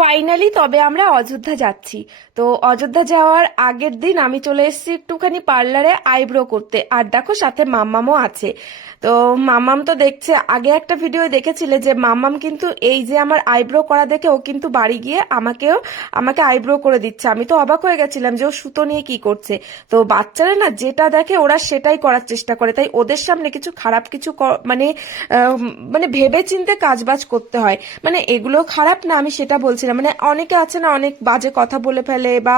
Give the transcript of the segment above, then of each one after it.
Finally তবে আমরা অযোধ্যা যাচ্ছি। তো অযোধ্যা যাওয়ার আগের দিন আমি চলে এসেছি একটুখানি পার্লারে আইব্রো করতে, আর দেখো সাথে মাম্মামও আছে। তো মাম্মাম তো দেখছে, আগে একটা ভিডিও দেখেছিলে যে মাম্মাম কিন্তু এই যে আমার আইব্রো করা দেখে ও কিন্তু বাড়ি গিয়ে আমাকে আইব্রো করে দিচ্ছে। আমি তো অবাক হয়ে গেছিলাম যে ও সুতো নিয়ে কি করছে। তো বাচ্চারা না যেটা দেখে ওরা সেটাই করার চেষ্টা করে, তাই ওদের সামনে কিছু খারাপ কিছু মানে ভেবে চিন্তে কাজবাজ করতে হয়। মানে এগুলো খারাপ না, আমি সেটা বলছিলাম। মানে অনেকে আছে না, অনেক বাজে কথা বলে ফেলে বা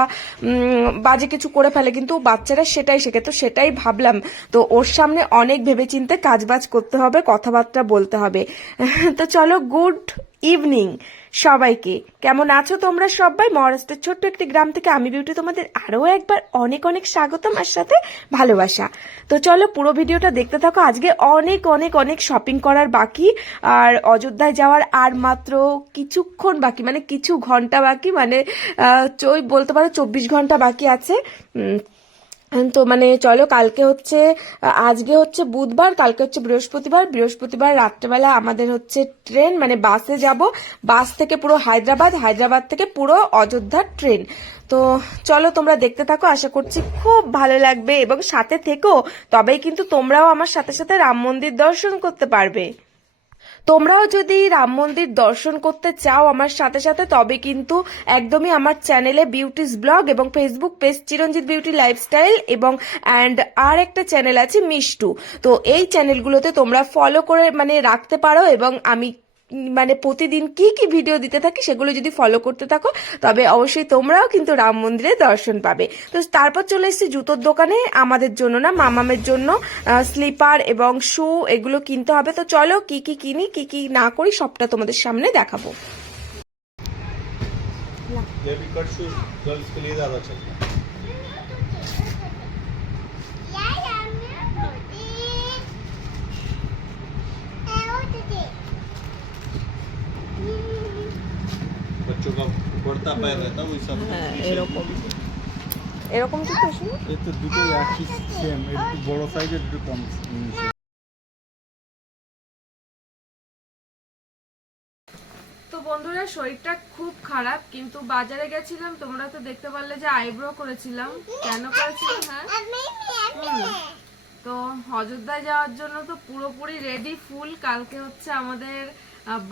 বাজে কিছু করে ফেলে, কিন্তু বাচ্চারা সেটাই শেখে। তো সেটাই ভাবলাম, তো ওর সামনে অনেক ভেবেচিন্তে কাজবাজ করতে হবে, কথাবার্তা বলতে হবে। তো চলো, গুড ইভিনিং সবাইকে। কেমন আছো তোমরা সবাই? মহারাষ্ট্রের ছোট্ট একটি গ্রাম থেকে আমি বিউটি তোমাদের আরো একবার অনেক অনেক স্বাগতম আর সাথে ভালোবাসা। তো চলো পুরো ভিডিওটা দেখতে থাকো। আজকে অনেক অনেক অনেক শপিং করার বাকি, আর অযোধ্যায় যাওয়ার আর মাত্র কিছুক্ষণ বাকি, মানে কিছু ঘন্টা বাকি, মানে ওই বলতে পারো 24 ঘন্টা বাকি আছে। তো মানে চলো, কালকে হচ্ছে আজকে হচ্ছে বুধবার, কালকে হচ্ছে বৃহস্পতিবার। বৃহস্পতিবার রাত্রেবেলা আমাদের হচ্ছে ট্রেন, মানে বাসে যাব। বাস থেকে পুরো হায়দ্রাবাদ, হায়দ্রাবাদ থেকে পুরো অযোধ্যার ট্রেন। তো চলো তোমরা দেখতে থাকো, আশা করছি খুব ভালো লাগবে এবং সাথে থেকো, তবেই কিন্তু তোমরাও আমার সাথে সাথে রাম মন্দির দর্শন করতে পারবে। তোমরাও যদি রাম মন্দির দর্শন করতে চাও আমার সাথে সাথে, তবে কিন্তু একদমই আমার চ্যানেলে বিউটিস ব্লগ এবং ফেসবুক পেজ চিরঞ্জিত বিউটি লাইফস্টাইল এবং আর একটা চ্যানেল আছে মিষ্টু। তো এই চ্যানেলগুলোতে তোমরা ফলো করে মানে রাখতে পারো, এবং আমি মানে প্রতিদিন কি কি ভিডিও দিতে থাকি সেগুলো যদি ফলো করতে থাকো, তবে অবশ্যই তোমরাও কিন্তু রাম মন্দিরে দর্শন পাবে। তো তারপর চলে এসেছি জুতোর দোকানে, আমাদের জন্য না, মামামের জন্য স্লিপার এবং শু এগুলো কিনতে হবে। তো চলো কি কি কিনি কি কি না করি সবটা তোমাদের সামনে দেখাবো। बेबी कट शूज गर्ल्स के लिए ज़्यादा चलता है। बच्चों का बढ़ता पैर रहता है वो सब এরকম এরকম জুতো শুনো। ये तो দুটো একই সেম, একটু বড় সাইজের একটু কম নিয়েছে। তো বন্ধুরা, শরীরটা খুব খারাপ, কিন্তু বাজারে গেছিলাম, তোমরা তো দেখতে পারলে যে আইব্রো করেছিলাম। কেন করেছিলাম? হ্যাঁ, তো অযোধ্যায় যাওয়ার জন্য তো পুরোপুরি রেডি ফুল। কালকে হচ্ছে আমাদের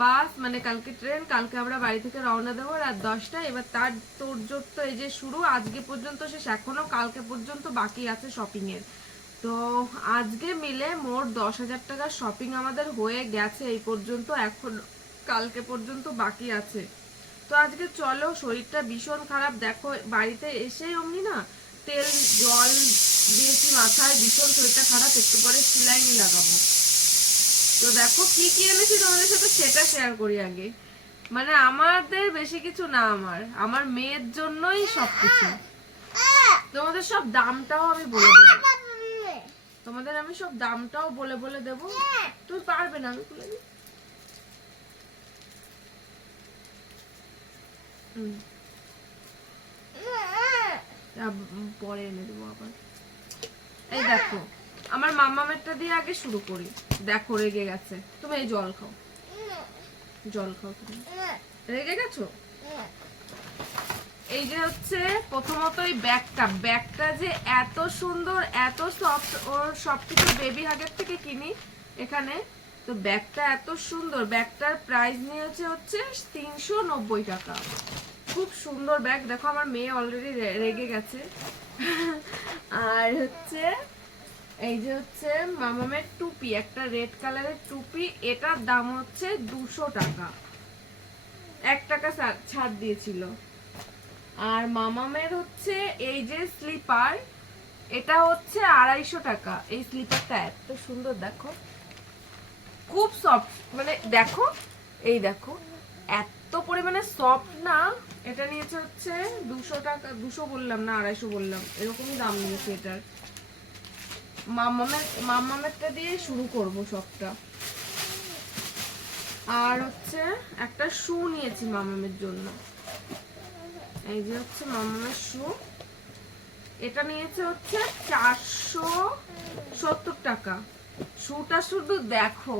বাস, মানে কালকে ট্রেন, কালকে আমরা বাড়ি থেকে রওনা দেবো রাত 10টায়। এবার তার তোড়জোড় তো এই যে শুরু, আজকে পর্যন্ত শেষ, এখনো কালকে পর্যন্ত বাকি আছে শপিং এর। তো আজকে মিলে মোট 10,000 টাকার শপিং আমাদের হয়ে গেছে এই পর্যন্ত, এখন কালকে পর্যন্ত বাকি আছে। তো আজকে চলো, শরীরটা ভীষণ খারাপ, দেখো বাড়িতে এসেই অমনি না তেল জল দিয়েছি মাথায়, ভীষণ শরীরটা খারাপ, একটু পরে সেলাইন লাগাবো। তো দেখো কি কি এনেছি তোমাদের সাথে সেটা শেয়ার করি আগে। মানে আমাদের বেশি কিছু না, আমার মেয়ের জন্যই সবকিছু। তোমাদের সব দামটাও আমি বলে দেবো, তোমাদের আমি সব দামটাও বলে বলে দেবো। তুমি পারবে না, আমি খুলে দিই। পরে এনে দেবো আবার। এই দেখো, আমার মাম্মামেরটা দিয়ে আগে শুরু করি। দেখো রেগে গেছে, তুমি এই জল খাও, জল খাও। তুমি রেগে গেছো? এই যে হচ্ছে প্রথমত এই ব্যাগটা যে এত সুন্দর, এত সফট, ওর সবকিছু বেবি হাগের থেকে কিনি এখানে। তো ব্যাগটা এত সুন্দর, ব্যাগটার প্রাইস নিয়েছে হচ্ছে 390 টাকা। খুব সুন্দর ব্যাগ। দেখো আমার মেয়ে অলরেডি রেগে গেছে। আর হচ্ছে এই যে হচ্ছে মামামের টুপি, একটা রেড কালারের টুপি, এটার দাম হচ্ছে 200 টাকা, 1 টাকা ছাড় দিয়েছিল। আর মামামের হচ্ছে এই যে স্লিপার, এটা হচ্ছে 250 টাকা। এই স্লিপারটা এত সুন্দর, দেখো খুব সফট, মানে দেখো, এই দেখো এত পরিমাণে সফট না। এটা নিয়েছে হচ্ছে 200 টাকা, 200 বললাম না 250 বললাম, এরকমই দাম নিয়েছে এটার। মাম্মামেরটা দিয়ে শুরু করব সবটা। আর হচ্ছে একটা শু নিয়েছি মাম্মামের জন্য, এই যে হচ্ছে মাম্মামের শু, এটা নিয়েছে হচ্ছে 470 টাকা। শুটা শুধু দেখো,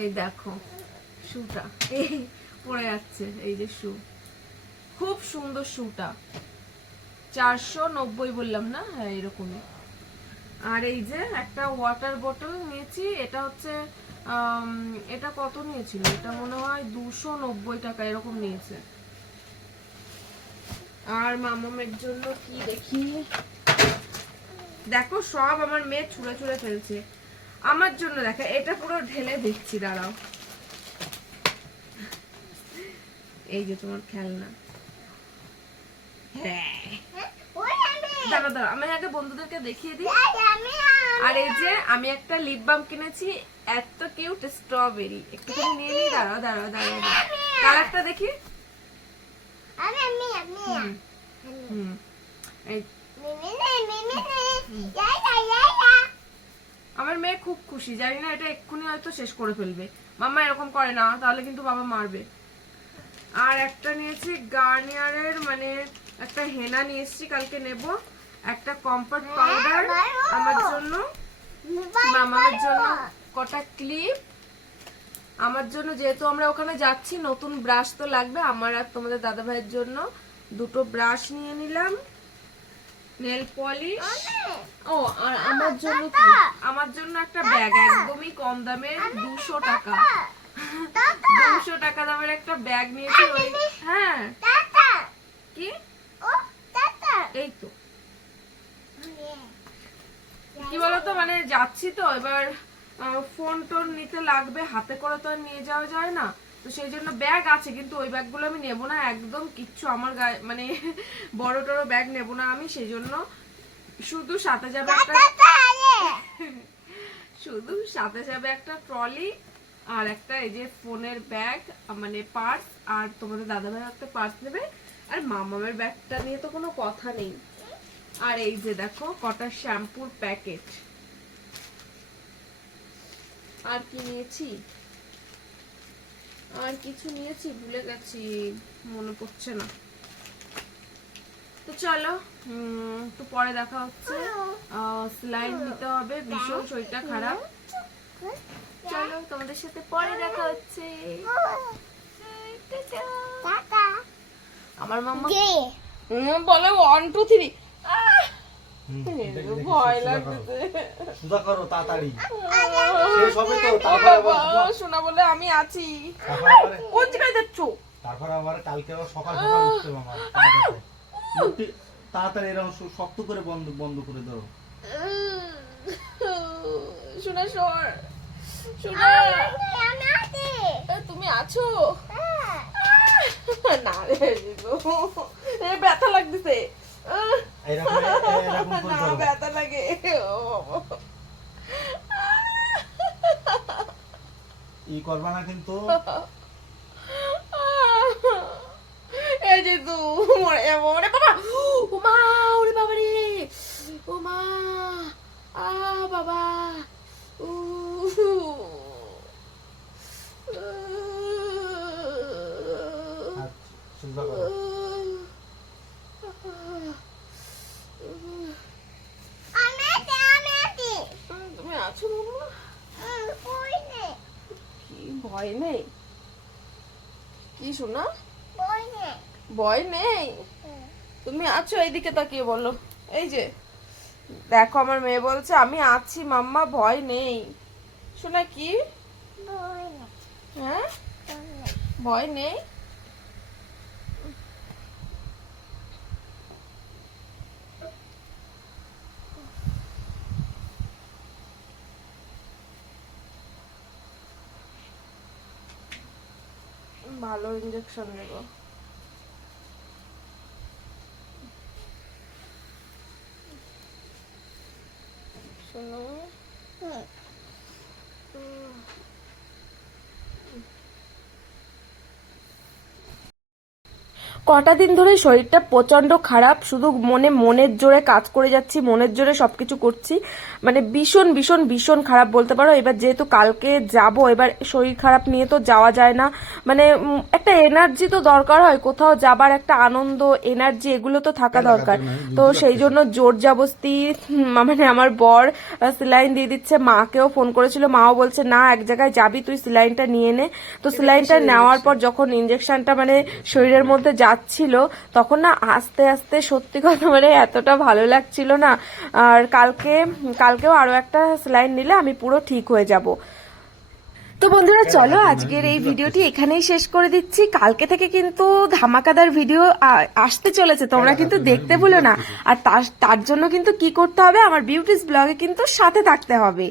এই দেখো শুটা এই পড়ে যাচ্ছে, এই যে শু খুব সুন্দর শুটা, 490 বললাম না? হ্যাঁ এরকমই। আর এই যে একটা ওয়াটার বোতল নিয়েছি, এটা হচ্ছে এটা কত নিয়েছিল, এটা মনে হয় 290 টাকা এরকম নিয়েছে। আর মামামের জন্য কি দেখি, দেখো সব আমার মেয়ে ছুঁড়ে ছুঁড়ে ফেলছে। আমার জন্য দেখো এটা পুরো ঢেলে দিচ্ছি, দাঁড়াও। এই যে তোমার খেলনা। হ্যাঁ দাঁড়াও দাঁড়াও, আমি আগে বন্ধুদেরকে দেখিয়ে দিই। আর এই যে আমি একটা লিপ বাম কিনেছি, এত কিউট, স্ট্রবেরি। একটুখানি নিয়ে নিই, দাঁড়াও দাঁড়াও দাঁড়াও, কালারটা দেখি। আমার মেয়ে খুব খুশি, জানি না এটা এক্ষুনি হয়তো শেষ করে ফেলবে। মাম্মা এরকম করে না, তাহলে কিন্তু বাবা মারবে। আর একটা নিয়েছি গার্নিয়ারের, মানে একটা হেনা নিয়ে এসেছি, কালকে নেব। একটা কমফর্ট পাউডার আমার জন্য, মামার জন্য কটা ক্লিপ, আমার জন্য যেহেতু আমরা ওখানে যাচ্ছি নতুন ব্রাশ তো লাগবে, আমার আর তোমাদের দাদা ভাইয়ের জন্য দুটো ব্রাশ নিয়ে নিলাম, নেল পলিশ। ও আর আমার জন্য কি, আমার জন্য একটা ব্যাগ, একদমই কম দামের, 200 টাকা, 200 টাকা দামের একটা ব্যাগ নিয়েছি। ওই হ্যাঁ কি এই তো কি বলতো, মানে যাচ্ছি তো এবার, ফোন টোন নিতে লাগবে, হাতে করে তো আর নিয়ে যাওয়া যায় না, তো সেই জন্য ব্যাগ আছে, কিন্তু ওই ব্যাগগুলো আমি নেবো না, একদম কিচ্ছু আমার গায়ে, মানে বড় টড় ব্যাগ নেবো না আমি, সেই জন্য শুধু সাথে যাবে একটা, শুধু সাথে যাবে একটা ট্রলি আর একটা এই যে ফোনের ব্যাগ, মানে পার্স, আর তোমাদের দাদা ভাই একটা পার্স নেবে, আর মামামের ব্যাগটা নিয়ে তো কোনো কথা নেই। আর এই যে দেখো কটা শ্যাম্পুর প্যাকেট। আর কি নিয়েছি, আর কিছু নিয়েছি ভুলে গেছি, মনে পড়ছে না। তো চলো একটু পরে দেখা হচ্ছে, স্লাইন নিতে হবে, ভীষণ শরীরটা খারাপ। চলো তোমাদের সাথে পরে দেখা হচ্ছে। আমার মাম্মা বলে 1 2 3, ভয় লাগছে। সুদা করো তাড়াতাড়ি, শোনা বলে আমি আছি। কোন জায়গায় যাচ্ছ? তারপর আবার কালকে আবার সকাল সকাল উঠতে মামা, তাড়াতাড়ি এরকম শক্ত করে বন্ধ করে দাও। শোনা সর, শোনা তুমি আছো না রে, ব্যথা লাগতেছে না, ব্যথা লাগে। ই করবা না কিন্তু, এই যে তু ওরে বাবা, ও মা, ওরে বাবা রে, ও মা, আ বাবা, উ সুদা করো। তুমি আছো মাম্মা? কি ভয় নেই? কি শোনা, ভয় নেই? তুমি আছো, এইদিকে তাকিয়ে বলো। এই যে দেখো আমার মেয়ে বলছে আমি আছি মাম্মা, ভয় নেই। শোনা কি, হ্যাঁ ভয় নেই? ভালো ইঞ্জেকশন নেব। শোনো কটা দিন ধরে শরীরটা প্রচন্ড খারাপ, শুধু মনের জোরে কাজ করে যাচ্ছি, মনের জোরে সবকিছু করছি, মানে ভীষণ ভীষণ ভীষণ খারাপ বলতে পারো। এবার যেহেতু কালকে যাব, এবার শরীর খারাপ নিয়ে তো যাওয়া যায় না, মানে একটা এনার্জি তো দরকার হয়, কোথাও যাবার একটা আনন্দ, এনার্জি, এগুলো তো থাকা দরকার। তো সেই জন্য জোর জবস্তি, মানে আমার বর সেলাইন দিয়ে দিচ্ছে, মাকেও ফোন করেছিল, মাও বলছে না এক জায়গায় যাবি তুই, সেলাইনটা নিয়ে নে। তো সেলাইনটা নেওয়ার পর যখন ইঞ্জেকশনটা মানে শরীরের মধ্যে যাচ্ছিল তখন না আস্তে আস্তে সত্যি কথা মানে এতটা ভালো লাগছিল না। আর কালকেও আরো একটা স্যালাইন নিলে আমি পুরো ঠিক হয়ে যাব। তো বন্ধুরা চলো আজকের এই ভিডিওটি এখানেই শেষ করে দিচ্ছি। কালকে থেকে কিন্তু ধামাকাদার ভিডিও আসতে চলেছে, তোমরা কিন্তু দেখতে ভুলো না। আর তার জন্য কিন্তু কি করতে হবে, আমার বিউটিস ব্লগে কিন্তু সাথে থাকতে হবে।